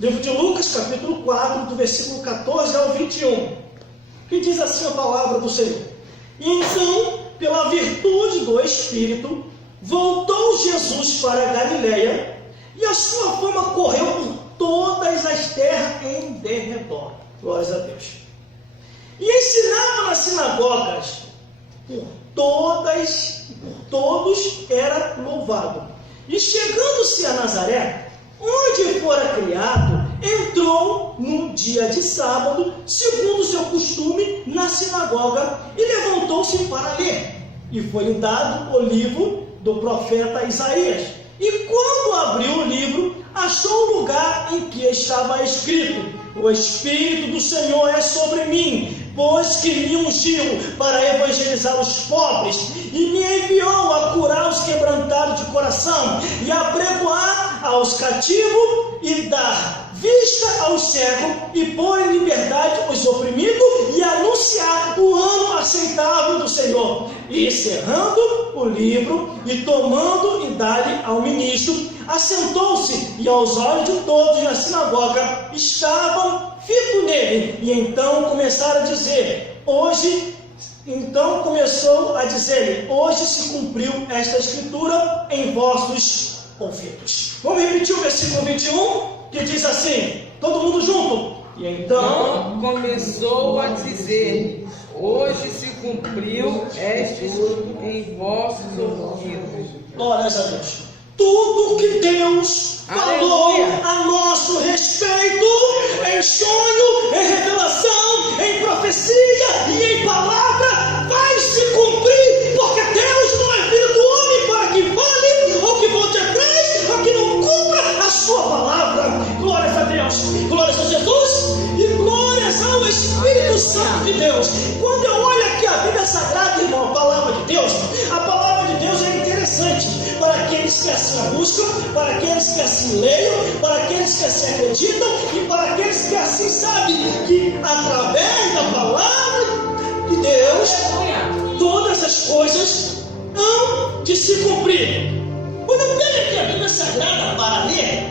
Livro de Lucas, capítulo 4, do versículo 14 ao 21, que diz assim a palavra do Senhor. E então, pela virtude do Espírito, voltou Jesus para a Galileia, e a sua fama correu por todas as terras em derredor. Glórias a Deus. E ensinava nas sinagogas, por todos era louvado. E chegando-se a Nazaré, onde fora criado, entrou no dia de sábado, segundo o seu costume, na sinagoga, e levantou-se para ler. E foi-lhe dado o livro do profeta Isaías. E quando abriu o livro, achou o lugar em que estava escrito: o Espírito do Senhor é sobre mim, pois que me ungiu para evangelizar os pobres, e me enviou a curar os quebrantados de coração, e a pregoar aos cativos, e dar vista aos cegos, e pôr em liberdade os oprimidos, e anunciar o ano aceitável do Senhor. E cerrando o livro, e tomando e dá-lhe ao ministro, assentou-se, e aos olhos de todos na sinagoga estavam fitos nele. E então começou a dizer-lhe: hoje se cumpriu esta escritura em vossos ouvidos. Vamos repetir o versículo 21, que diz assim, todo mundo junto. E então começou a dizer: hoje se cumpriu este em vossos ouvidos. Glórias a Deus. Tudo que Deus falou a nosso respeito, em sonho, em revelação, em profecia e em palavra, vai se cumprir, porque Deus não é filho do homem para que fale, ou que volte atrás, ou que não cumpra a sua palavra. Glórias a Deus, glórias a Jesus e glórias ao Espírito Santo de Deus. Quando eu olho aqui a Bíblia Sagrada, irmão, a palavra de Deus é interessante. Para aqueles que assim a buscam, para aqueles que assim leiam, para aqueles que assim acreditam e para aqueles que assim sabem que através da palavra de Deus todas as coisas hão de se cumprir. Quando eu tenho aqui a Bíblia Sagrada para ler,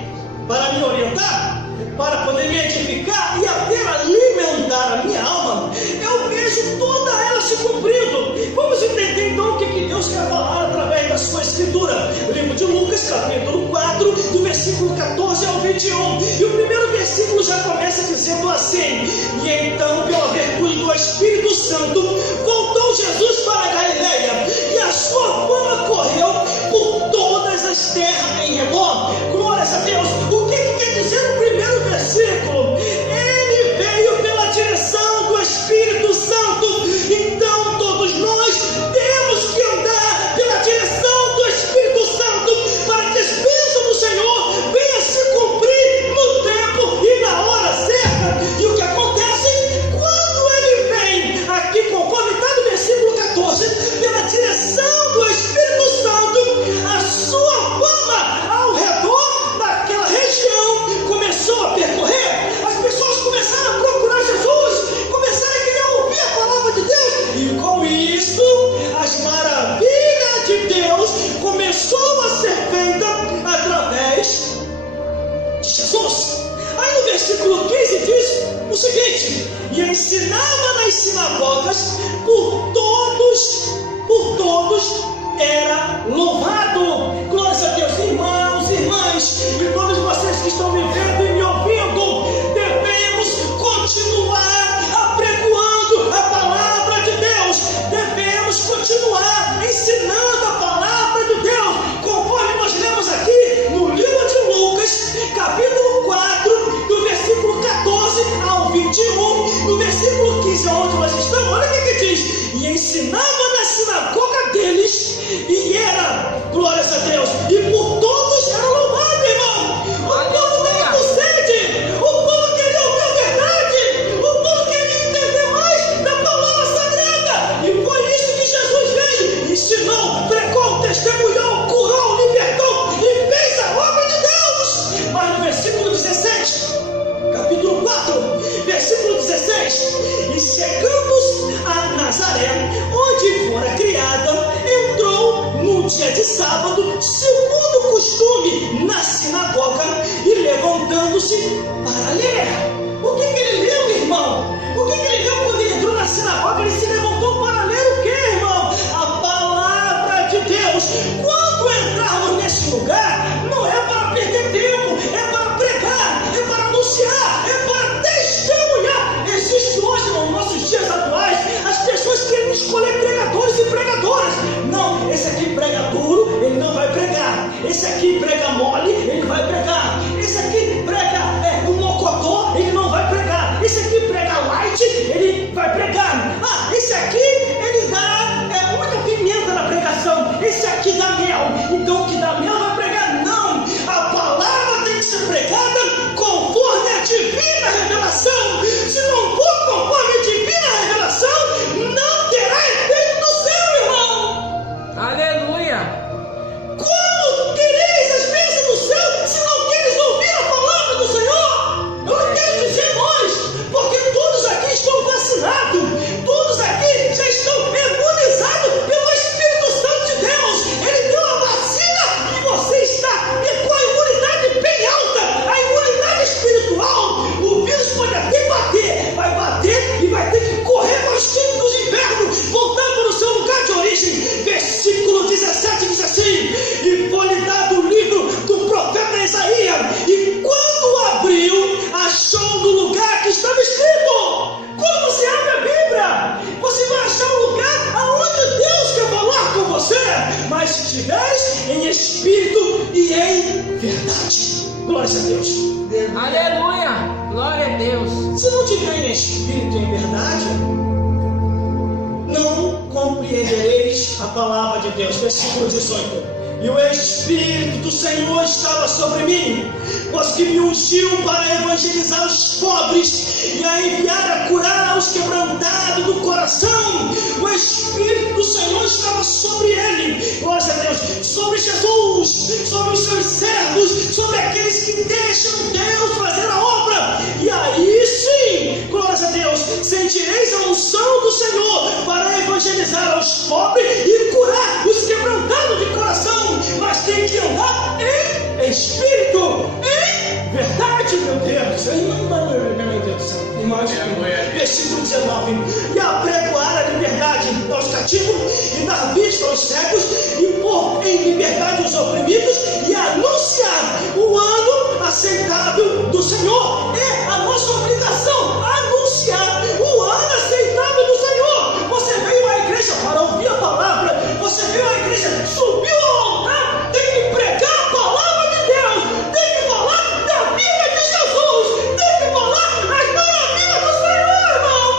para me orientar, para poder me edificar e até alimentar a minha alma, eu vejo toda ela se cumprindo. Vamos entender então o que Deus quer falar através da sua escritura. O livro de Lucas, capítulo 4, do versículo 14 ao 21. E o primeiro versículo já começa dizendo assim: e então, pela virtude do Espírito Santo, voltou Jesus para a Galileia, e a sua fama correu por todas as terras em redor. Glórias a Deus. O que quer dizer o primeiro versículo? Ele veio pela direção do Espírito Santo. Então todos nós temos que andar pela direção do Espírito Santo, para que as bênçãos do Senhor venham se cumprir no tempo e na hora certa. E o que acontece quando ele vem aqui, conforme está no versículo 14, pela direção do Espírito Santo, a sua fama ao redor daquela região começou a percorrer. As pessoas começaram a procurar Jesus, começaram a querer ouvir a palavra de Deus, e com isso as maravilhas de Deus começou a ser feita através de Jesus. Aí no versículo 15 diz o seguinte: e ensinava nas sinagogas, por todos era louvado. Glórias a Deus, irmãos e irmãs, e todos vocês que estão me vendo e me ouvindo, devemos continuar apregoando a palavra de Deus, devemos continuar ensinando a palavra de Deus, conforme nós lemos aqui no livro de Lucas, capítulo 4, do versículo 14 ao 21, no versículo 15, onde nós estamos, olha o que diz: e ensinava na sinagoga deles, e era, glórias a Deus, e por todos era louvado, irmão. O povo nem do céu levantou-se para ler. O que ele leu, irmão? O que ele leu quando ele entrou na sinagoga? Ele se levantou para ler o que, irmão? A palavra de Deus. Quando entrarmos nesse lugar, não é para perder tempo, é para pregar, é para anunciar, é para testemunhar. Existe hoje, nos nossos dias atuais, as pessoas querem escolher pregadores e pregadoras. Não, esse aqui prega duro, ele não vai pregar. Esse aqui prega mole, ele vai pregar. Esse aqui prega um mocotó, ele não vai pregar. Esse aqui prega light, ele vai pregar. Ah, esse aqui, ele dá muita pimenta na pregação. Esse aqui dá mel, então o que dá mel vai pregar. Não, a palavra tem que ser pregada conforme a divina revelação. Se não for conforme a divina revelação, não terá efeito no céu, irmão. Aleluia. Como tereis as bênçãos do céu se não queres ouvir a palavra do Senhor? Eu não quero dizer nós, porque todos aqui estão vacinados, todos aqui já estão imunizados pelo Espírito Santo de Deus. Ele deu a vacina e você está com a imunidade bem alta, a imunidade espiritual. O vírus pode até bater, vai bater e vai ter que correr para os campos do inferno, voltar para o seu lugar de origem. Versículo 17 diz assim: e foi-lhe dado o livro do profeta Isaías, e quando abriu, achou no lugar que estava escrito. Quando você abre a Bíblia, você vai achar um lugar aonde Deus quer falar com você, mas se estiveres em espírito e em verdade. Glória a Deus. Aleluia. Glória a Deus. Se não tiver em espírito e em verdade, não compreendereis a palavra de Deus. Versículo 18. E o Espírito do Senhor estava sobre mim, pois que me ungiu para evangelizar os pobres e a enviar a curar aos quebrantados do coração. O Espírito do Senhor estava sobre ele, glória a Deus, sobre Jesus, sobre os seus servos, sobre aqueles que deixam Deus fazer a obra. E aí sim, glória a Deus, sentireis a unção do Senhor para evangelizar aos pobres e curar os quebrantados de coração. Mas tem que andar em espírito, em verdade, meu Deus. Meu Deus do céu. Versículo 19: e apregoar a liberdade aos cativos, e dar vista aos cegos, e pôr em liberdade os oprimidos, e anunciar o ano aceitável do Senhor. É a nossa obrigação anunciar o ano aceitável do Senhor. Você veio à igreja para ouvir a palavra, você veio à igreja, subiu ao altar, tem que pregar a palavra de Deus, tem que falar da vida de Jesus, tem que falar as maravilhas do Senhor, irmão.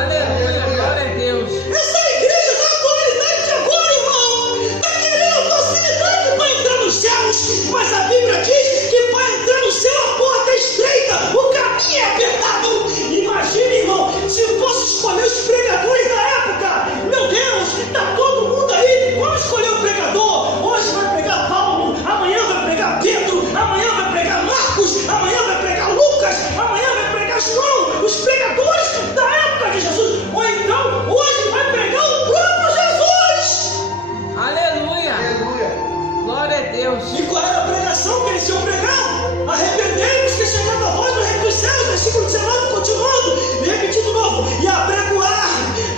Aleluia. Glória a Deus. Essa igreja da atualidade de agora, irmão, está querendo facilidade para entrar nos céus, mas a Bíblia diz que para entrar no céu a porta é estreita, o caminho é apertado. Imagine, irmão, se fosse escolher os pregadores da época, meu Deus, está todo mundo aí, vamos escolher o pregador. Hoje vai pregar Paulo, amanhã vai pregar Pedro, amanhã vai pregar Marcos, amanhã vai pregar Lucas, amanhã vai pregar João, os pregadores da época de Jesus. Ou então, hoje vai pregar o próprio Jesus. Aleluia. Glória a Deus. E qual era a pregação que eles iam pregar? Arrependei-vos que chegando a voz do reino dos céus. Versículo 19, continuando, e repetindo de novo: e apregoar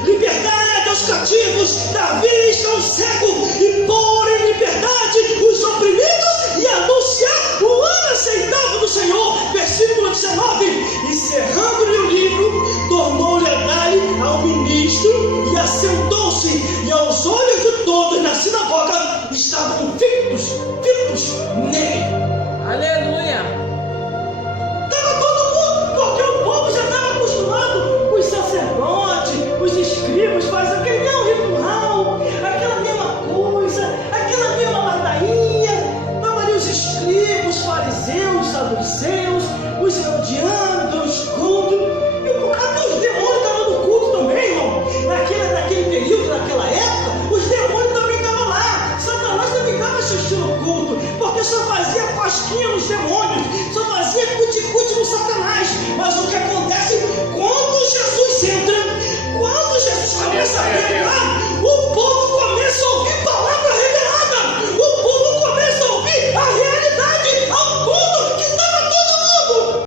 liberdade aos cativos, dar vista ao cego, e pôr em liberdade os oprimidos, e anunciar o ano aceitável do Senhor. Versículo 19: e cerrando-lhe o livro, tornou-lhe a dar ao ministro, e assentou-se, e aos olhos de todos na sinagoga estavam fitos